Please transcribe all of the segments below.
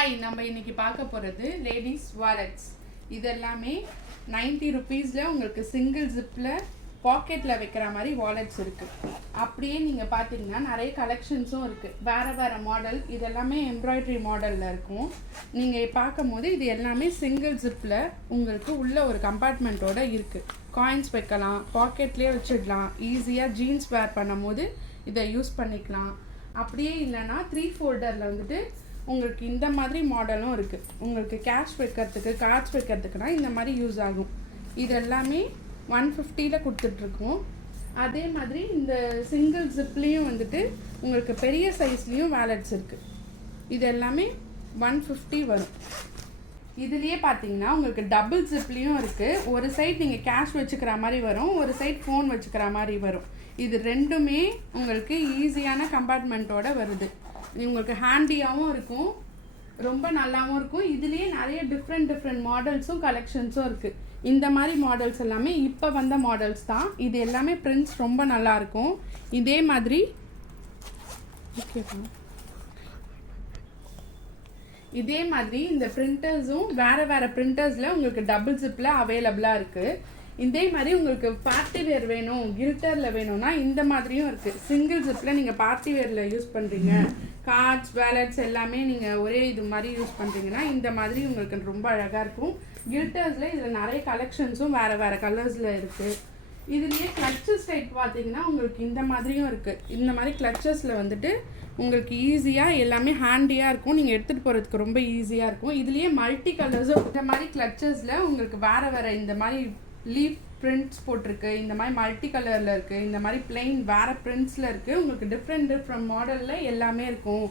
Hi, நம்ம இன்னைக்கு பார்க்க போகிறது லேடிஸ் வாலெட்ஸ். இது எல்லாமே 90 ருபீஸில் உங்களுக்கு சிங்கிள் ஜிப்பில் பாக்கெட்டில் வைக்கிற மாதிரி வாலெட்ஸ் இருக்குது. அப்படியே நீங்கள் பார்த்தீங்கன்னா நிறைய கலெக்ஷன்ஸும் இருக்குது. வேறு வேறு மாடல், இது எல்லாமே எம்ப்ராய்டரி மாடலில் இருக்கும். நீங்கள் பார்க்கும் போது இது எல்லாமே சிங்கிள் ஜிப்பில் உங்களுக்கு உள்ள ஒரு கம்பார்ட்மெண்ட்டோடு இருக்குது. காயின்ஸ் வைக்கலாம், பாக்கெட்லேயே வச்சிடலாம். ஈஸியாக ஜீன்ஸ் வேர் பண்ணும் போது இதை யூஸ் பண்ணிக்கலாம். அப்படியே இல்லைன்னா 3 ஃபோல்டரில் வந்துட்டு உங்களுக்கு இந்த மாதிரி மாடலும் இருக்குது. உங்களுக்கு கேஷ் வைக்கிறதுக்கு, கார்ட்ஸ் வைக்கிறதுக்குனா இந்த மாதிரி யூஸ் ஆகும். இது எல்லாமே 150ல் கொடுத்துட்ருக்கோம். அதே மாதிரி இந்த சிங்கிள் ஜிப்லேயும் வந்துட்டு உங்களுக்கு பெரிய சைஸ்லேயும் வேலட்ஸ் இருக்குது. இது எல்லாமே 150 வரும். இதுலேயே பார்த்தீங்கன்னா உங்களுக்கு டபுள் ஜிப்லேயும் இருக்குது. ஒரு சைட் நீங்கள் கேஷ் வச்சுக்கிற மாதிரி வரும், ஒரு சைட் ஃபோன் வச்சுக்கிற மாதிரி வரும். இது ரெண்டுமே உங்களுக்கு ஈஸியான கம்பார்ட்மெண்ட்டோடு வருது. உங்களுக்கு ஹேண்டியாகவும் இருக்கும், ரொம்ப நல்லாவும் இருக்கும். இதுலேயே நிறைய டிஃப்ரெண்ட் மாடல்ஸும் கலெக்ஷன்ஸும் இருக்குது. இந்த மாதிரி மாடல்ஸ் எல்லாமே இப்போ வந்த மாடல்ஸ் தான். இது எல்லாமே பிரிண்ட்ஸ் ரொம்ப நல்லாயிருக்கும். இதே மாதிரி இந்த பிரிண்டர்ஸும் வேறு பிரிண்டர்ஸில் உங்களுக்கு டபுள் ஜிப்பில் அவைலபிளாக இருக்குது. இதே மாதிரி உங்களுக்கு பார்ட்டி வேர் வேணும், கில்டரில் வேணும்னா இந்த மாதிரியும் இருக்குது. சிங்கிள் ஜிப்பில் நீங்கள் பார்ட்டி வேரில் யூஸ் பண்ணுறீங்க, கார்ட்ஸ் வேலட்ஸ் எல்லாமே நீங்கள் ஒரே இது மாதிரி யூஸ் பண்ணுறீங்கன்னா இந்த மாதிரி உங்களுக்கு ரொம்ப அழகாக இருக்கும். கில்டர்ஸில் இதில் நிறைய கலெக்ஷன்ஸும் வேறு கலர்ஸில் இருக்குது. இதுலேயே கிளச்சஸ் டைப் பார்த்தீங்கன்னா உங்களுக்கு இந்த மாதிரியும் இருக்குது. இந்த மாதிரி கிளச்சஸில் வந்துட்டு உங்களுக்கு ஈஸியாக எல்லாமே ஹேண்டியாக இருக்கும், நீங்கள் எடுத்துகிட்டு போகிறதுக்கு ரொம்ப ஈஸியாக இருக்கும். இதுலேயே மல்டி கலர்ஸும் இந்த மாதிரி கிளச்சஸில் உங்களுக்கு வேறு இந்த மாதிரி லீஃப் பிரிண்ட்ஸ் போட்டிருக்கு, இந்த மாதிரி மல்டி கலரில் இருக்குது, இந்த மாதிரி பிளெயின் வேறு பிரிண்ட்ஸில் இருக்குது. உங்களுக்கு டிஃப்ரெண்ட் மாடலில் எல்லாமே இருக்கும்.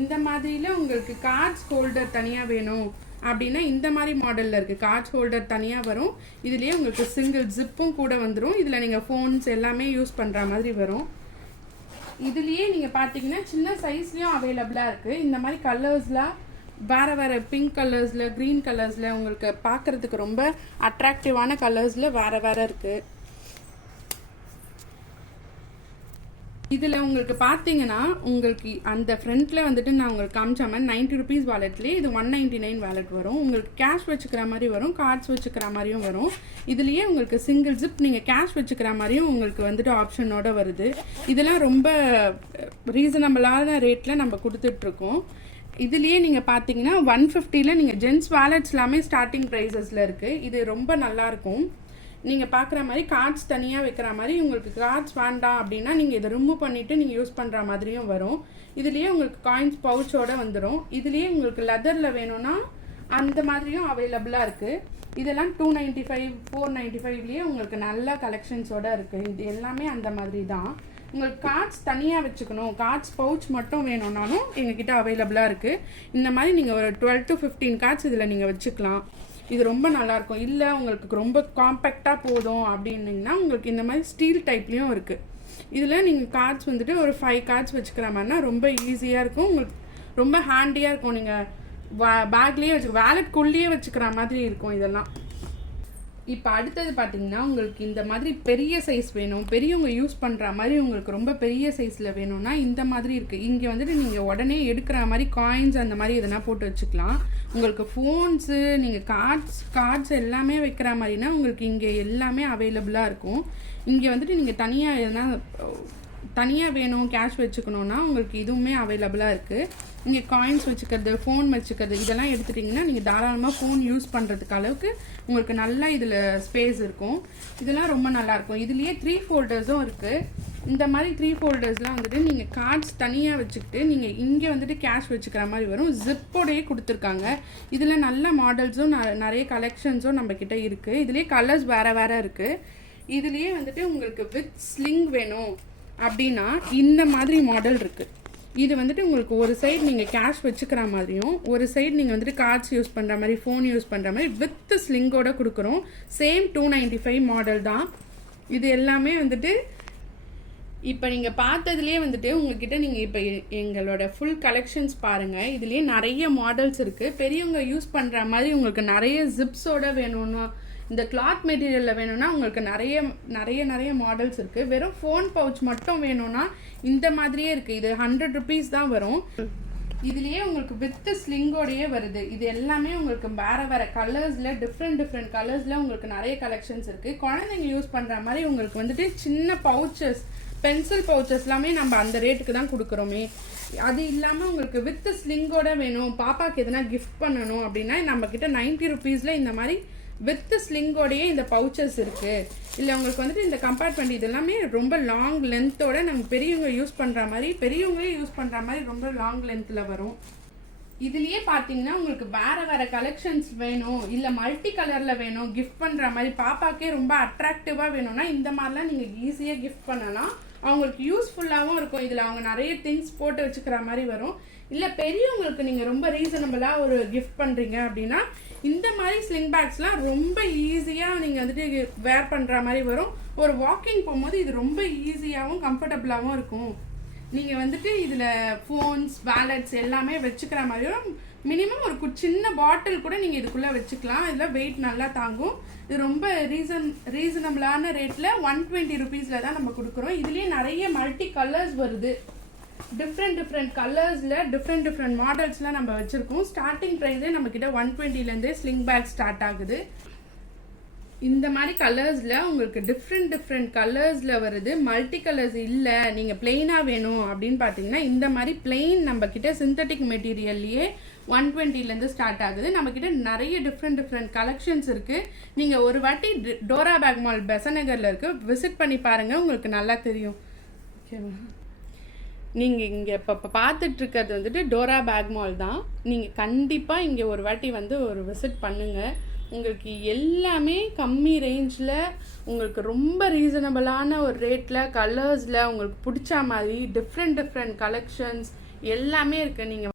இந்த மாதிரியில் உங்களுக்கு கார்ட்ஸ் ஹோல்டர் தனியாக வேணும் அப்படின்னா இந்த மாதிரி மாடலில் இருக்குது. கார்ட்ஸ் ஹோல்டர் தனியாக வரும். இதுலேயே உங்களுக்கு சிங்கிள் ஜிப்பும் கூட வந்துடும். இதில் நீங்கள் ஃபோன்ஸ் எல்லாமே யூஸ் பண்ணுற மாதிரி வரும். இதுலேயே நீங்கள் பார்த்தீங்கன்னா சின்ன சைஸ்லேயும் அவைலபிளாக இருக்குது. இந்த மாதிரி கலர்ஸ்லாம் வேறு பிங்க் கலர்ஸில், க்ரீன் கலர்ஸில் உங்களுக்கு பார்க்குறதுக்கு ரொம்ப அட்ராக்டிவான கலர்ஸில் வேறு இருக்குது. இதில் உங்களுக்கு பார்த்தீங்கன்னா உங்களுக்கு அந்த ஃப்ரண்ட்டில் வந்துட்டு நான் உங்களுக்கு காமிச்ச மாதிரி 90 ருபீஸ் வாலெட்லேயே இது 199 வாலெட் வரும். உங்களுக்கு கேஷ் வச்சுக்கிற மாதிரி வரும், கார்ட்ஸ் வச்சுக்கிற மாதிரியும் வரும். இதுலேயே உங்களுக்கு சிங்கிள் ஜிப் நீங்கள் கேஷ் வச்சுக்கிற மாதிரியும் உங்களுக்கு வந்துட்டு ஆப்ஷனோடு வருது. இதெல்லாம் ரொம்ப ரீசனபிளான ரேட்டில் நம்ம கொடுத்துட்ருக்கோம். இதுலேயே நீங்கள் பார்த்தீங்கன்னா 150ல் நீங்கள் ஜென்ஸ் வாலெட்ஸ் எல்லாமே ஸ்டார்டிங் ப்ரைஸஸில் இருக்குது. இது ரொம்ப நல்லாயிருக்கும். நீங்கள் பார்க்குற மாதிரி கார்ட்ஸ் தனியாக வைக்கிற மாதிரி, உங்களுக்கு கார்ட்ஸ் வேண்டாம் அப்படின்னா நீங்கள் இதை ரிமூவ் பண்ணிவிட்டு நீங்கள் யூஸ் பண்ணுற மாதிரியும் வரும். இதுலேயே உங்களுக்கு காயின்ஸ் பவுச்சோடு வந்துடும். இதுலேயே உங்களுக்கு லெதரில் வேணும்னா அந்த மாதிரியும் அவைலபிளாக இருக்குது. இதெல்லாம் 295, 495லேயே உங்களுக்கு நல்ல கலெக்ஷன்ஸோடு இருக்குது. இது எல்லாமே அந்த மாதிரி தான். உங்களுக்கு கார்ட்ஸ் தனியாக வச்சுக்கணும், கார்ட்ஸ் பவுச் மட்டும் வேணும்னாலும் எங்ககிட்ட அவைலபிளாக இருக்குது. இந்த மாதிரி நீங்கள் ஒரு 12 to 15 கார்ட்ஸ் இதில் நீங்கள் வச்சுக்கலாம். இது ரொம்ப நல்லாயிருக்கும். இல்லை உங்களுக்கு ரொம்ப காம்பேக்டாக போதும் அப்படின்னிங்கன்னா உங்களுக்கு இந்த மாதிரி ஸ்டீல் டைப்லேயும் இருக்குது. இதில் நீங்கள் கார்ட்ஸ் வந்துட்டு ஒரு 5 கார்ட்ஸ் வச்சுக்கிற மாதிரினா ரொம்ப ஈஸியாக இருக்கும். உங்களுக்கு ரொம்ப ஹேண்டியாக இருக்கும். நீங்கள் பேக்லேயே வேலெட்குள்ளேயே வச்சுக்கிற மாதிரி இருக்கும் இதெல்லாம். இப்போ அடுத்தது பார்த்தீங்கன்னா உங்களுக்கு இந்த மாதிரி பெரிய சைஸ் வேணும், பெரியவங்க யூஸ் பண்ணுற மாதிரி உங்களுக்கு ரொம்ப பெரிய சைஸில் வேணும்னா இந்த மாதிரி இருக்குது. இங்கே வந்துட்டு நீங்கள் உடனே எடுக்கிற மாதிரி காயின்ஸ் அந்த மாதிரி எதனா போட்டு வச்சுக்கலாம். உங்களுக்கு ஃபோன்ஸு, நீங்கள் கார்ட்ஸ் எல்லாமே வைக்கிற மாதிரினா உங்களுக்கு இங்கே எல்லாமே அவைலபிளாக இருக்கும். இங்கே வந்துட்டு நீங்கள் தனியாக வேணும், கேஷ் வச்சுக்கணுன்னா உங்களுக்கு இதுவுமே அவைலபிளாக இருக்குது. இங்கே காயின்ஸ் வச்சுக்கிறது, ஃபோன் வச்சுக்கிறது இதெல்லாம் எடுத்துட்டிங்கன்னா நீங்கள் தாராளமாக ஃபோன் யூஸ் பண்ணுறதுக்கு அளவுக்கு உங்களுக்கு நல்லா இதில் ஸ்பேஸ் இருக்கும். இதெல்லாம் ரொம்ப நல்லாயிருக்கும். இதுலேயே 3 ஃபோல்டர்ஸும் இருக்குது. இந்த மாதிரி 3 ஃபோல்டர்ஸ்லாம் வந்துட்டு நீங்கள் கார்ட்ஸ் தனியாக வச்சுக்கிட்டு நீங்கள் இங்கே வந்துட்டு கேஷ் வச்சுக்கிற மாதிரி வரும். ஜிப்போடையே கொடுத்துருக்காங்க. இதில் நல்ல மாடல்ஸும் நிறைய கலெக்ஷன்ஸும் நம்மக்கிட்ட இருக்குது. இதுலேயே கலர்ஸ் வேறு இருக்குது. இதுலேயே வந்துட்டு உங்களுக்கு வித் ஸ்லிங் வேணும் அப்படின்னா இந்த மாதிரி மாடல் இருக்குது. இது வந்துட்டு உங்களுக்கு ஒரு சைடு நீங்கள் கேஷ் வச்சுக்கிற மாதிரியும், ஒரு சைடு நீங்கள் வந்துட்டு கார்ட்ஸ் யூஸ் பண்ணுற மாதிரி, ஃபோன் யூஸ் பண்ணுற மாதிரி வித் ஸ்லிங்கோட கொடுக்குறோம். சேம் 295 மாடல் தான். இது எல்லாமே வந்துட்டு இப்போ நீங்கள் பார்த்ததுலேயே வந்துட்டு உங்ககிட்ட நீங்கள் இப்போ எங்களோட ஃபுல் கலெக்ஷன்ஸ் பாருங்கள். இதுலேயே நிறைய மாடல்ஸ் இருக்குது. பெரியவங்க யூஸ் பண்ணுற மாதிரி உங்களுக்கு நிறைய ஜிப்ஸோட வேணும்னா, இந்த கிளாத் மெட்டீரியலில் வேணும்னா உங்களுக்கு நிறைய மாடல்ஸ் இருக்குது. வெறும் ஃபோன் பவுச் மட்டும் வேணும்னா இந்த மாதிரியே இருக்குது. இது 100 ருபீஸ் தான் வரும். இதுலேயே உங்களுக்கு வித் ஸ்லிங்கோடையே வருது. இது எல்லாமே உங்களுக்கு வேறு வேறு கலர்ஸில் டிஃப்ரெண்ட் கலர்ஸில் உங்களுக்கு நிறைய கலெக்ஷன்ஸ் இருக்குது. குழந்தைங்க யூஸ் பண்ணுற மாதிரி உங்களுக்கு வந்துட்டு சின்ன பவுச்சஸ், பென்சில் பவுச்சஸ் எல்லாமே நம்ம அந்த ரேட்டுக்கு தான் கொடுக்குறோமே. அது இல்லாமல் உங்களுக்கு வித் ஸ்லிங்கோட வேணும், பாப்பாவுக்கு எதனா கிஃப்ட் பண்ணணும் அப்படின்னா நம்மக்கிட்ட 90 ருபீஸில் இந்த மாதிரி வித் ஸ்லிங்கோடையே இந்த பவுச்சஸ் இருக்குது. இல்லை உங்களுக்கு வந்துட்டு இந்த கம்பார்ட்மெண்ட் இது எல்லாமே ரொம்ப லாங் லென்த்தோட நம்ம பெரியவங்க யூஸ் பண்ணுற மாதிரி, பெரியவங்களே யூஸ் பண்ணுற மாதிரி ரொம்ப லாங் லென்த்தில் வரும். இதுலேயே பார்த்தீங்கன்னா உங்களுக்கு வேறு கலெக்ஷன்ஸ் வேணும், இல்லை மல்டி கலரில் வேணும், கிஃப்ட் பண்ணுற மாதிரி பாப்பாக்கே ரொம்ப அட்ராக்டிவாக வேணும்னா இந்த மாதிரிலாம் நீங்கள் ஈஸியாக கிஃப்ட் பண்ணலாம். அவங்களுக்கு யூஸ்ஃபுல்லாகவும் இருக்கும். இதில் அவங்க நிறைய திங்ஸ் போட்டு வச்சுக்கிற மாதிரி வரும். இல்லை பெரியவங்களுக்கு நீங்கள் ரொம்ப ரீசனபிளாக ஒரு கிஃப்ட் பண்ணுறீங்க அப்படின்னா இந்த மாதிரி ஸ்லிங் பேக்ஸ்லாம் ரொம்ப ஈஸியாக நீங்கள் வந்துட்டு வேர் பண்ணுற மாதிரி வரும். ஒரு வாக்கிங் போகும்போது இது ரொம்ப ஈஸியாகவும் கம்ஃபர்டபுளாகவும் இருக்கும். நீங்கள் வந்துட்டு இதில் ஃபோன்ஸ், வேலட்ஸ் எல்லாமே வச்சுக்கிற மாதிரியும் மினிமம் ஒரு சின்ன பாட்டில் கூட நீங்கள் இதுக்குள்ளே வச்சுக்கலாம். இதில் வெயிட் நல்லா தாங்கும். இது ரொம்ப ரீசனபிளான ரேட்டில் 120 ருபீஸில் தான் நம்ம கொடுக்குறோம். இதுலேயே நிறைய மல்டி கலர்ஸ் வருது. டிஃப்ரெண்ட் கலர்ஸில் டிஃப்ரெண்ட் மாடல்ஸ்லாம் நம்ம வச்சுருக்கோம். ஸ்டார்டிங் ப்ரைஸே நம்மக்கிட்ட 120லேருந்தே ஸ்லிங் பேக் ஸ்டார்ட் ஆகுது. இந்த மாதிரி கலர்ஸில் உங்களுக்கு டிஃப்ரெண்ட் கலர்ஸில் வருது. மல்டி கலர்ஸ் இல்லை, நீங்கள் பிளெயினாக வேணும் அப்படின்னு பார்த்தீங்கன்னா இந்த மாதிரி பிளெயின் நம்மக்கிட்ட சிந்தட்டிக் மெட்டீரியல்லையே 120லேருந்து ஸ்டார்ட் ஆகுது. நம்மக்கிட்ட நிறைய டிஃப்ரெண்ட் கலெக்ஷன்ஸ் இருக்குது. நீங்கள் ஒரு வாட்டி டோரா பேக் மால் பெசநகரில் இருக்குது, விசிட் பண்ணி பாருங்கள், உங்களுக்கு நல்லா தெரியும். ஓகேவா? நீங்கள் இங்கே இப்போ பார்த்துட்ருக்கிறது வந்துட்டு டோரா பேக் மால் தான். நீங்கள் கண்டிப்பாக இங்கே ஒரு வாட்டி வந்து ஒரு விசிட் பண்ணுங்கள். உங்களுக்கு எல்லாமே கம்மி ரேஞ்சில், உங்களுக்கு ரொம்ப ரீசனபிளான ஒரு ரேட்டில், கலர்ஸில் உங்களுக்கு பிடிச்ச மாதிரி டிஃப்ரெண்ட் கலெக்ஷன்ஸ் எல்லாமே இருக்குது. நீங்கள்